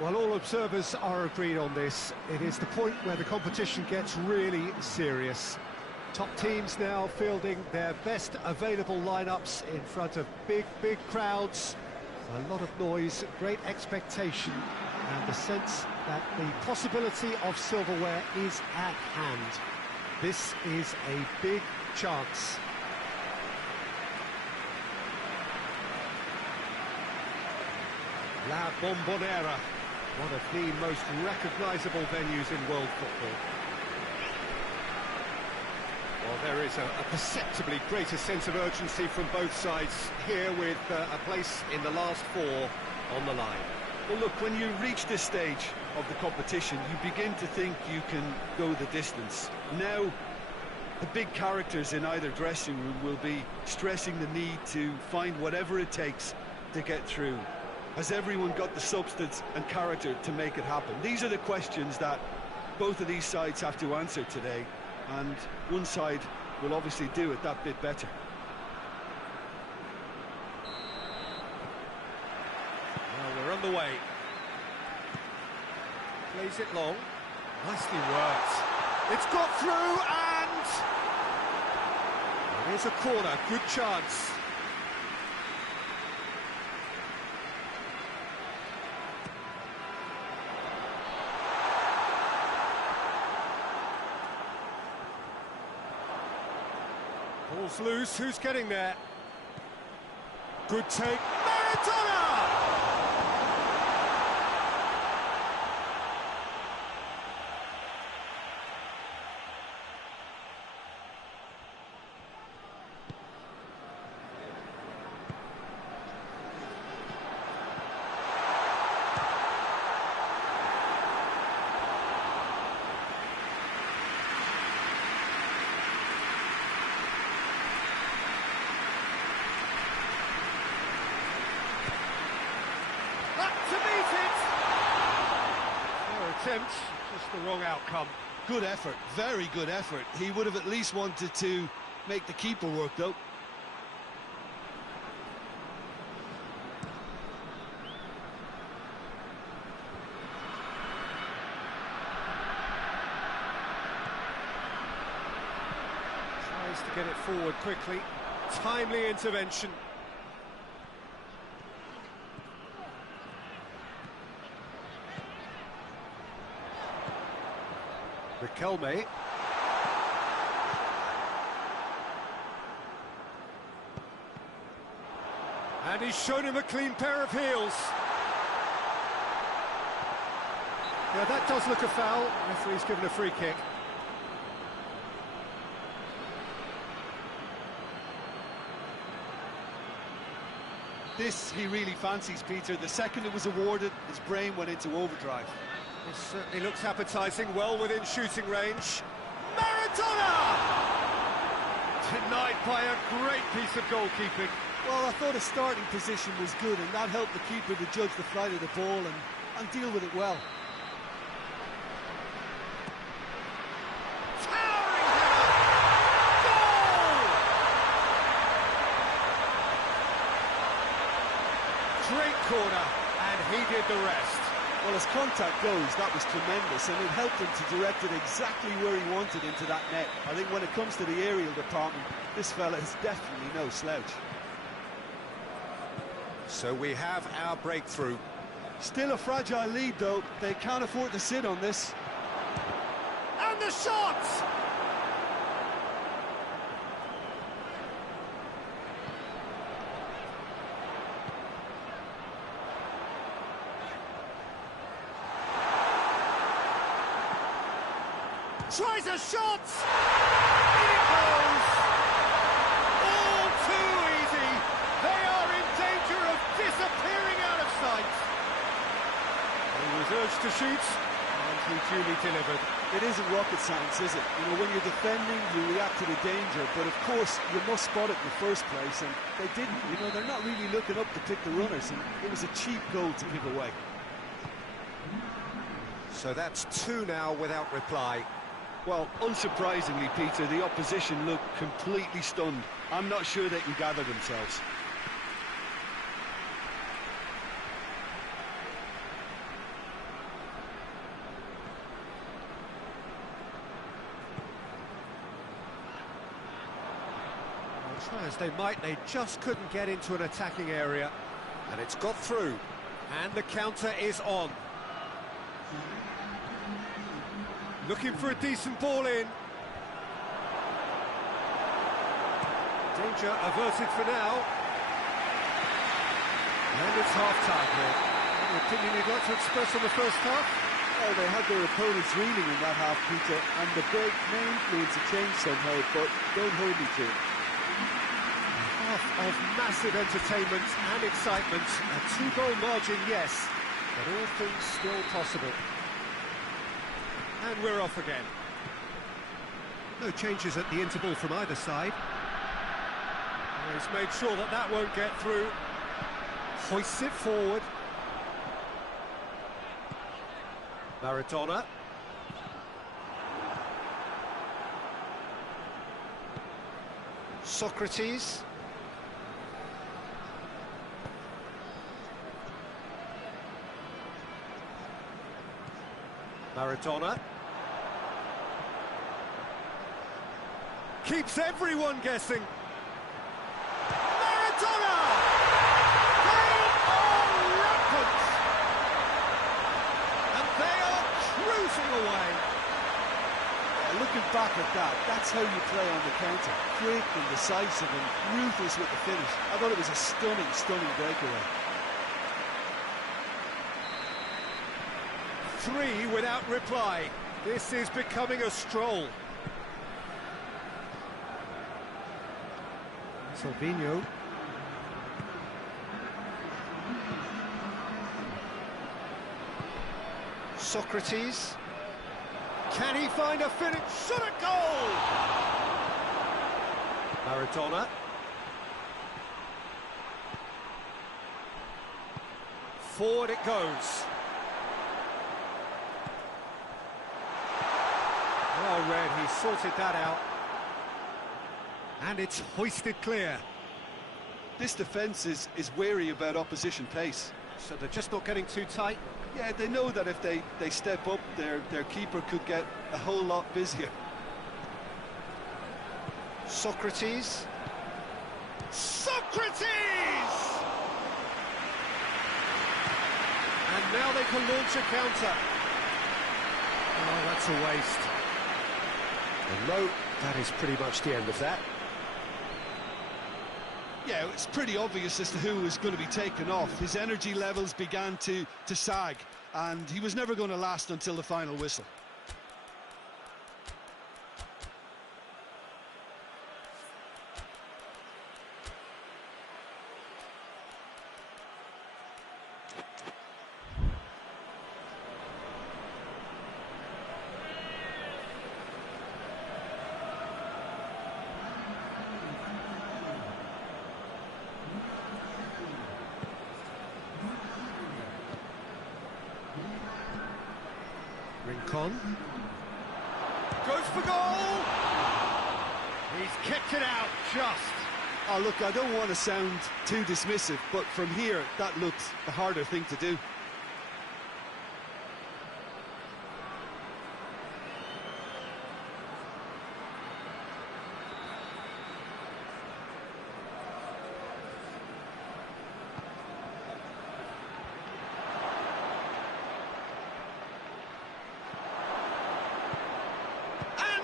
Well, all observers are agreed on this. It is the point where the competition gets really serious. Top teams now fielding their best available lineups in front of big crowds. A lot of noise, great expectation, and the sense that the possibility of silverware is at hand. This is a big chance. La Bombonera, one of the most recognisable venues in world football. Well, there is a perceptibly greater sense of urgency from both sides here, with a place in the last four on the line. Well, look, when you reach this stage of the competition, you begin to think you can go the distance. Now, the big characters in either dressing room will be stressing the need to find whatever it takes to get through. Has everyone got the substance and character to make it happen? These are the questions that both of these sides have to answer today, and one side will obviously do it that bit better. Well, we're underway. Plays it long. Nicely worked. It's got through, and here's a corner. Good chance. Ball's loose, who's getting there? Good take, Maradona! Attempt, just the wrong outcome. Good effort, very good effort. He would have at least wanted to make the keeper work, though. Tries to get it forward quickly. Timely intervention. Riquelme. And he's shown him a clean pair of heels. Yeah, that does look a foul. Referee's given a free kick. This he really fancies, Peter. The second it was awarded, his brain went into overdrive. It certainly looks appetising, well within shooting range. Maradona! Denied by a great piece of goalkeeping. Well, I thought his starting position was good, and that helped the keeper to judge the flight of the ball and deal with it well. Towering header! Goal! Great corner, and he did the rest. Well, as contact goes, that was tremendous, and it helped him to direct it exactly where he wanted into that net. I think when it comes to the aerial department, this fella is definitely no slouch. So we have our breakthrough. Still a fragile lead, though. They can't afford to sit on this. And the shot! Tries a shot! In it goes! All too easy! They are in danger of disappearing out of sight! He was urged to shoot, and he duly delivered. It isn't rocket science, is it? You know, when you're defending, you react to the danger, but of course, you must spot it in the first place, and they didn't. You know, they're not really looking up to pick the runners, and it was a cheap goal to give away. So that's two now without reply. Well, unsurprisingly, Peter, the opposition look completely stunned. I'm not sure they can gather themselves. Try as they might, they just couldn't get into an attacking area. And it's got through. And the counter is on. Looking for a decent ball in. Danger averted for now. And it's half-time here. Any opinion you'd like to express on the first half? Well, they had their opponents reeling in that half, Peter, and the break may influence a change somehow, but don't hold me to it. Half of massive entertainment and excitement. A two-goal margin, yes, but all things still possible. And we're off again. No changes at the interval from either side. He's made sure that that won't get through. Hoists it forward. Maradona. Socrates. Maradona. Keeps everyone guessing. Maradona! They are rampant! And they are cruising away. Looking back at that, that's how you play on the counter. Quick and decisive and ruthless with the finish. I thought it was a stunning, stunning breakaway. 3 without reply. This is becoming a stroll. Salvino. Socrates. Can he find a finish? Shot a goal! Maradona. Forward it goes. Well read, he sorted that out. And it's hoisted clear. This defence is wary about opposition pace. So they're just not getting too tight? Yeah, they know that if they step up, their keeper could get a whole lot busier. Socrates. Socrates! And now they can launch a counter. Oh, that's a waste. And no, that is pretty much the end of that. Yeah, it's pretty obvious as to who was going to be taken off. His energy levels began to sag, and he was never going to last until the final whistle. Rincon goes for goal. He's kicked it out just. Oh, look, I don't want to sound too dismissive, but from here, that looked a harder thing to do.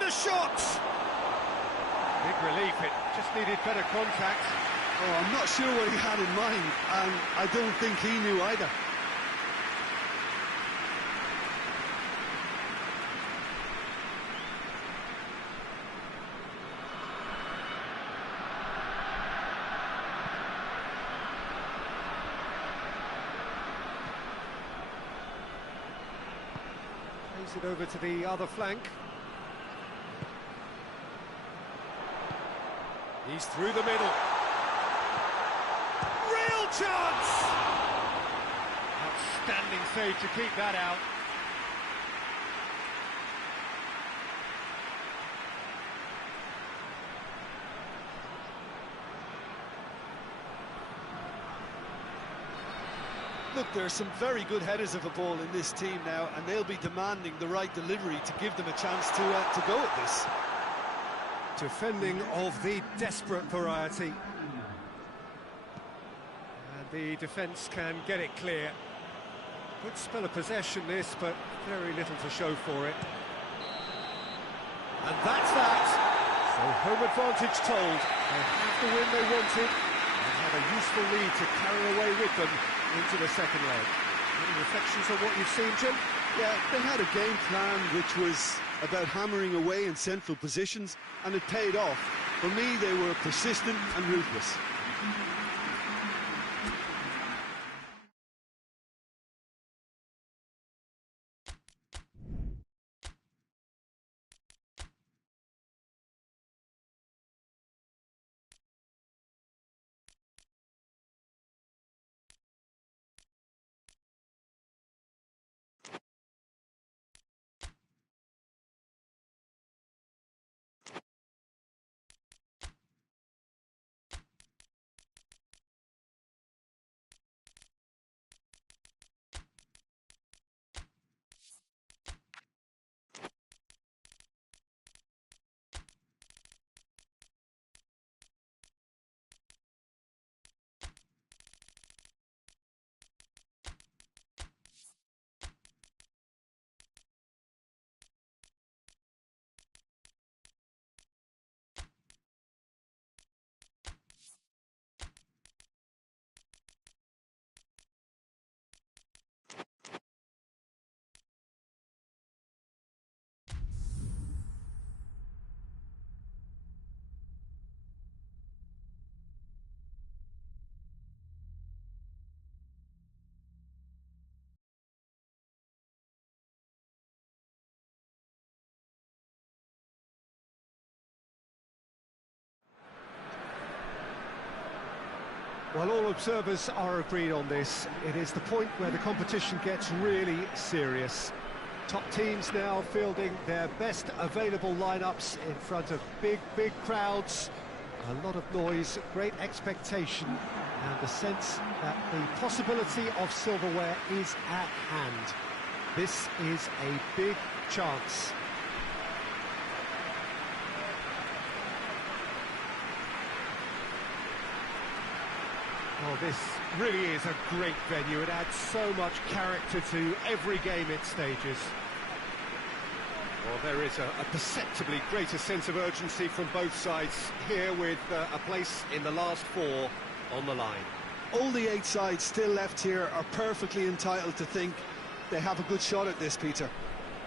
The shot! Big relief, it just needed better contact. Oh, I'm not sure what he had in mind, and I don't think he knew either. Plays it over to the other flank. He's through the middle. Real chance! Outstanding save to keep that out. Look, there are some very good headers of a ball in this team now, and they'll be demanding the right delivery to give them a chance to go at this. Defending of the desperate variety. And the defence can get it clear. Good spell of possession this, but very little to show for it. And that's that. So home advantage told. They have the win they wanted and have a useful lead to carry away with them into the second leg. Any reflections on what you've seen, Jim? Yeah, they had a game plan which was about hammering away in central positions, and it paid off. For me, they were persistent and ruthless. Well, all observers are agreed on this. It is the point where the competition gets really serious. Top teams now fielding their best available lineups in front of big crowds. A lot of noise, great expectation, and the sense that the possibility of silverware is at hand. This is a big chance. Oh, this really is a great venue. It adds so much character to every game it stages. Well, there is a perceptibly greater sense of urgency from both sides here, with a place in the last four on the line. All the 8 sides still left here are perfectly entitled to think they have a good shot at this, Peter.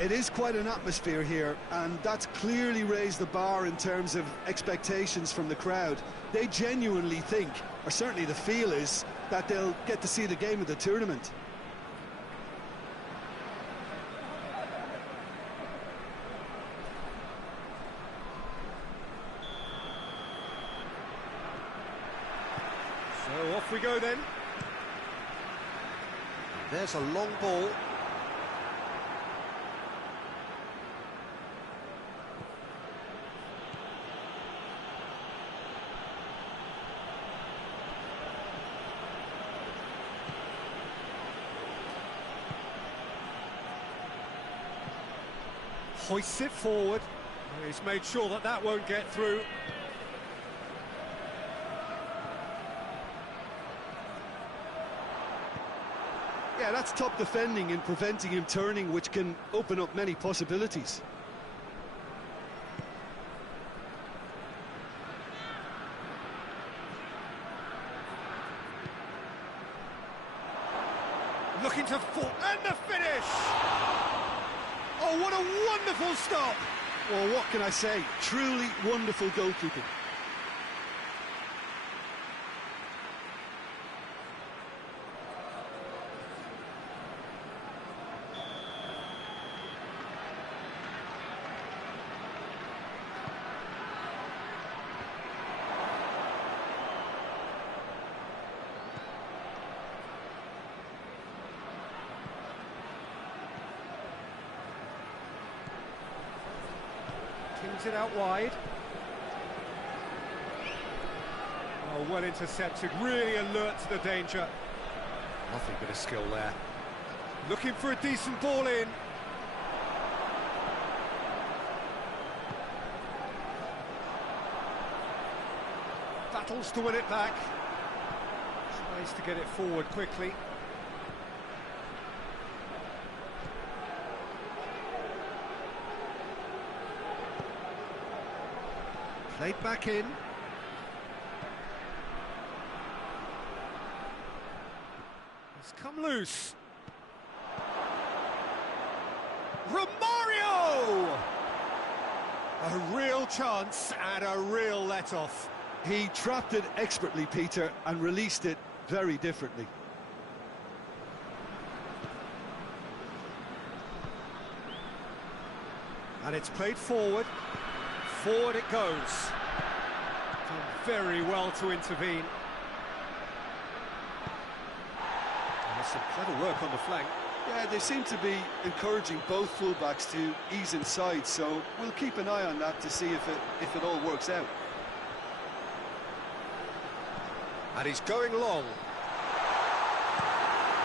It is quite an atmosphere here, and that's clearly raised the bar in terms of expectations from the crowd. They genuinely think, or certainly the feel is, that they'll get to see the game of the tournament. So off we go then. There's a long ball. Hoists it forward. He's made sure that that won't get through. Yeah, that's top defending and preventing him turning, which can open up many possibilities. Looking to fall, and the finish! Oh, what a wonderful stop! Well, what can I say? Truly wonderful goalkeeping. Kings it out wide. Oh, well intercepted, really alert to the danger. Nothing but a skill there. Looking for a decent ball in. battles to win it back. Tries to get it forward quickly. Played back in. It's come loose. Romario! A real chance and a real let-off. He trapped it expertly, Peter, and released it very differently. And it's played forward. Forward it goes. Done very well to intervene. And there's some clever work on the flank. Yeah, they seem to be encouraging both fullbacks to ease inside, so we'll keep an eye on that to see if it all works out. And he's going long.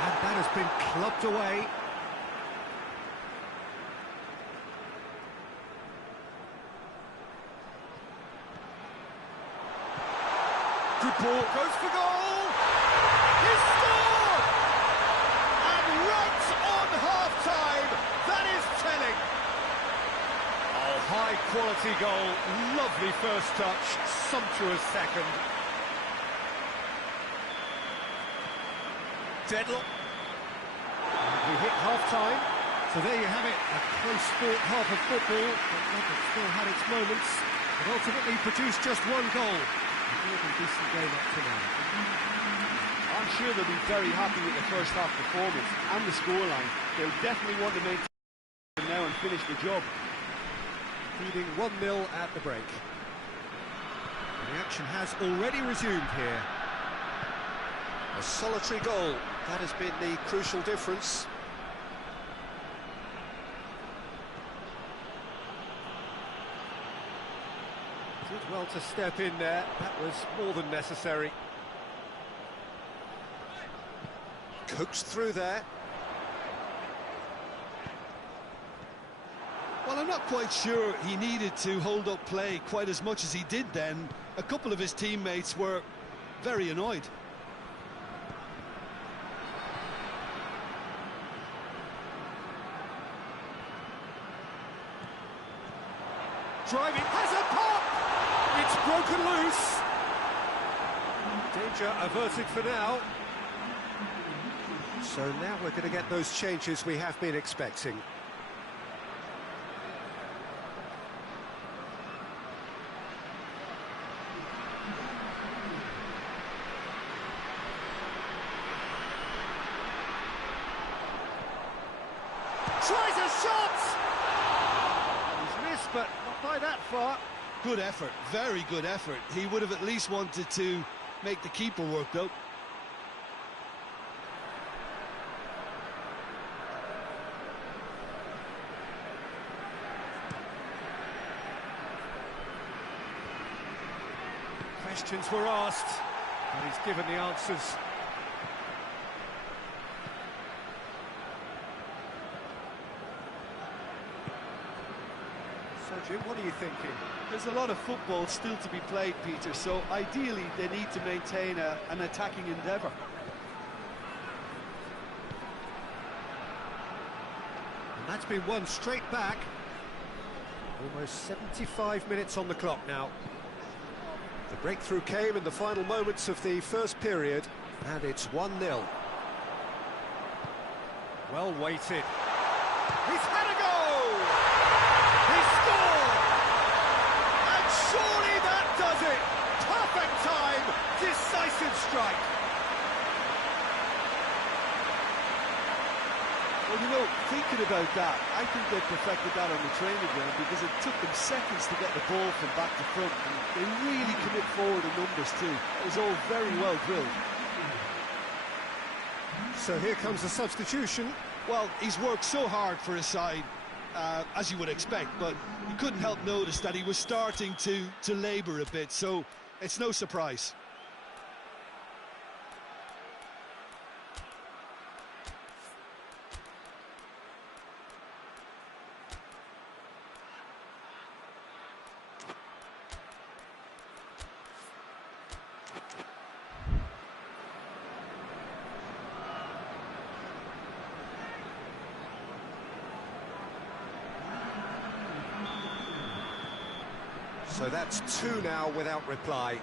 And that has been clubbed away. Good ball, goes for goal! He scored! And right on half-time, that is telling. Oh, high-quality goal, lovely first touch, sumptuous second. Deadlock. And we hit half-time, so there you have it, a close-fought half of football, but London still had its moments, but ultimately produced just one goal. A more than decent game up to now. I'm sure they'll be very happy with the first half performance and the scoreline. They'll definitely want to maintain now and finish the job. Leading 1-0 at the break. And the action has already resumed here. A solitary goal, that has been the crucial difference. Did well to step in there, that was more than necessary. Coaxed through there. Well, I'm not quite sure he needed to hold up play quite as much as he did then. A couple of his teammates were very annoyed. Driving, has a pop! It's broken loose. Danger averted for now. So now we're going to get those changes we have been expecting. Tries a shot! He's missed, but not by that far. Good effort, very good effort. He would have at least wanted to make the keeper work, though. Questions were asked, but he's given the answers. So, Jim, what are you thinking? There's a lot of football still to be played, Peter, so ideally they need to maintain an attacking endeavour. And that's been won straight back. Almost 75 minutes on the clock now. The breakthrough came in the final moments of the first period, and it's 1-0. Well weighted. He's had a go! He scored! And surely that does it! Perfect time, decisive strike. Well, you know, thinking about that, I think they perfected that on the training ground because it took them seconds to get the ball from back to front, and they really commit forward in numbers too. It was all very well drilled. So here comes the substitution. Well, he's worked so hard for his side, as you would expect, but you couldn't help notice that he was starting to labour a bit, so it's no surprise. So that's two now without reply.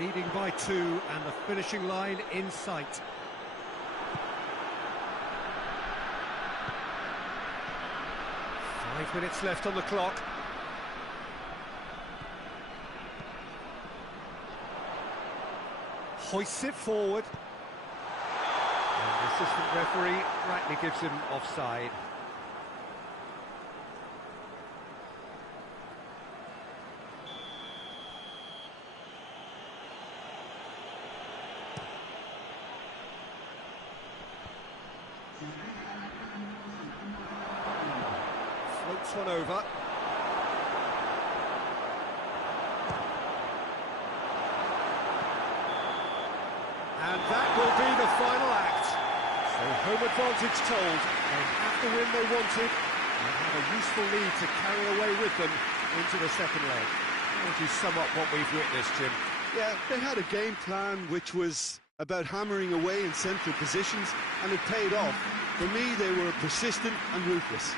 Leading by 2 and the finishing line in sight. Five minutes left on the clock. Hoists it forward. And the assistant referee rightly gives him offside. Floats one over. And that will be the final act. So home advantage told. They have the win they wanted and have a useful lead to carry away with them into the second leg. How would you sum up what we've witnessed, Jim? Yeah, they had a game plan which was about hammering away in central positions, and it paid off. For me, they were persistent and ruthless.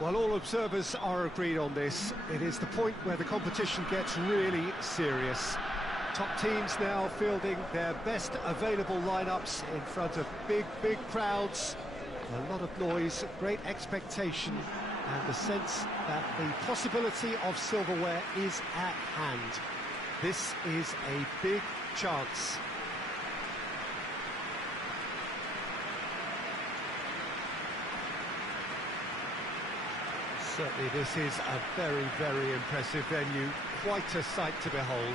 Well, all observers are agreed on this. It is the point where the competition gets really serious. Top teams now fielding their best available lineups in front of big crowds. A lot of noise, great expectation, and the sense that the possibility of silverware is at hand. This is a big chance. Certainly this is a very impressive venue, quite a sight to behold.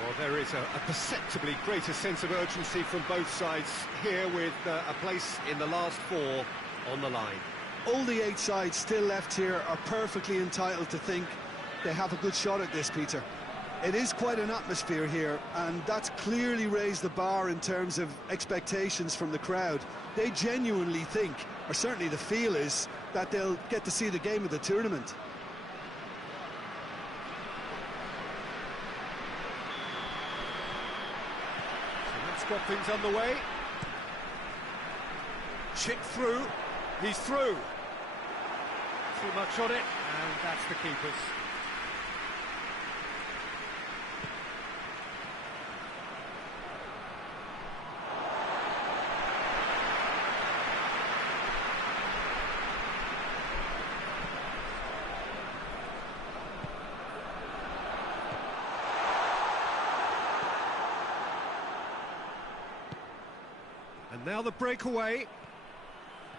Well, there is a perceptibly greater sense of urgency from both sides here, with a place in the last 4 on the line. All the 8 sides still left here are perfectly entitled to think they have a good shot at this, Peter. It is quite an atmosphere here, and that's clearly raised the bar in terms of expectations from the crowd. They genuinely think, or certainly the feel is, that they'll get to see the game of the tournament. So that's got things underway. Chip through, he's through. Too much on it, and that's the keeper's. And now the breakaway,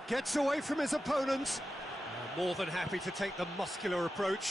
gets away from his opponent. More than happy to take the muscular approach.